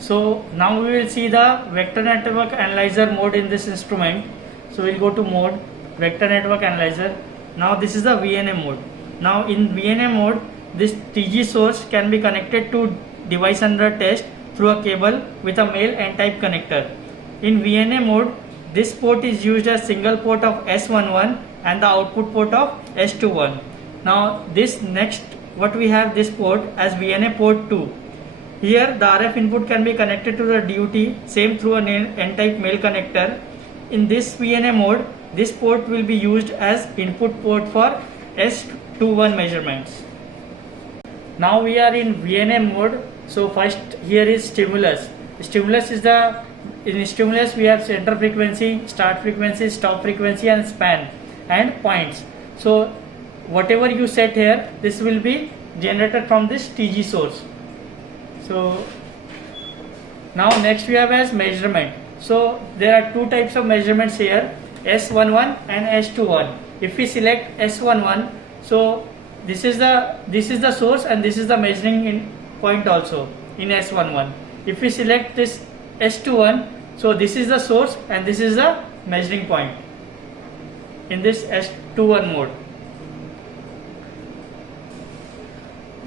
So now we will see the vector network analyzer mode in this instrument. So we'll go to mode, vector network analyzer. Now this is the VNA mode. Now in VNA mode, this TG source can be connected to device under test through a cable with a male N-type connector. In VNA mode, this port is used as single port of S11 and the output port of S21. Now this next, what we have this port as VNA port 2. Here the RF input can be connected to the DUT same through an N-type male connector. In this VNA mode, this port will be used as input port for S21 measurements. Now we are in VNA mode. So first here is stimulus. Stimulus is in stimulus we have center frequency, start frequency, stop frequency and span and points. So whatever you set here, this will be generated from this TG source. So now next we have as measurement. So there are two types of measurements here, S11 and S21. If we select S11, so this is the source and this is the measuring point also in S11. If we select this S21, so this is the source and this is the measuring point in this S21 mode.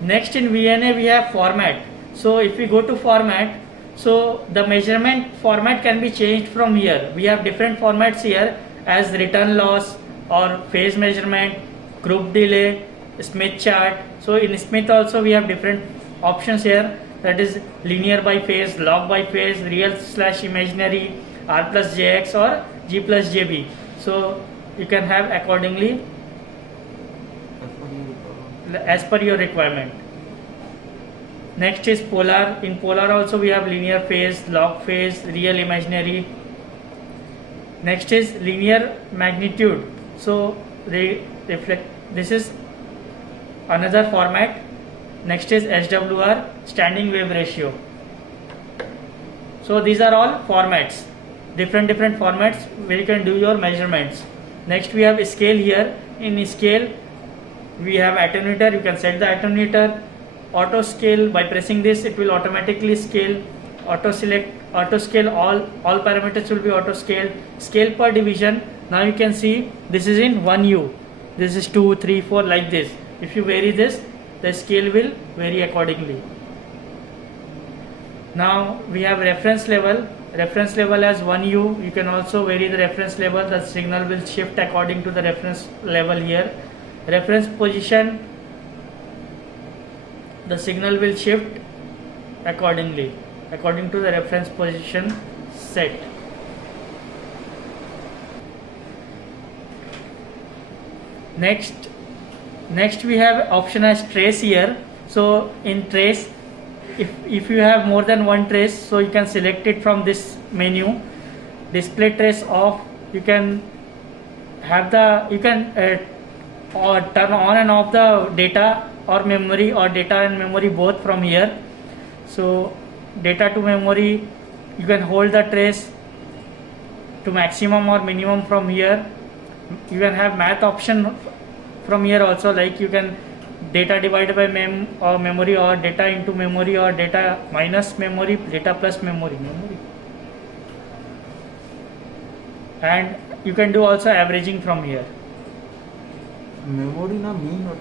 Next in VNA we have format. So if we go to format, so the measurement format can be changed from here. We have different formats here as return loss or phase measurement, group delay, Smith chart. So in Smith also we have different options here, that is linear by phase, log by phase, real/imaginary, R plus JX or G plus JB. So you can have accordingly as per your requirement. Next is polar. In polar also we have linear phase, log phase, real imaginary. Next is linear magnitude. So reflect. This is another format. Next is SWR, standing wave ratio. So these are all formats, different formats where you can do your measurements. Next we have scale here. In scale we have attenuator. You can set the attenuator. Auto scale, by pressing this it will automatically scale. Auto select, auto scale, all parameters will be auto scaled. Scale per division. Now you can see this is in 1U, this is 2, 3, 4 like this. If you vary this, the scale will vary accordingly. Now we have reference level. Reference level as 1U. You can also vary the reference level. The signal will shift according to the reference level here. Reference position, the signal will shift accordingly according to the reference position set. Next we have option as trace here. So in trace, if you have more than one trace, so you can select it from this menu. Display trace off. You can have or turn on and off the data or memory, or data and memory both from here. So data to memory, you can hold the trace to maximum or minimum from here. You can have math option from here also, like you can data divided by memory, or data into memory, or data minus memory, data plus memory. And you can do also averaging from here. Memory na mean what?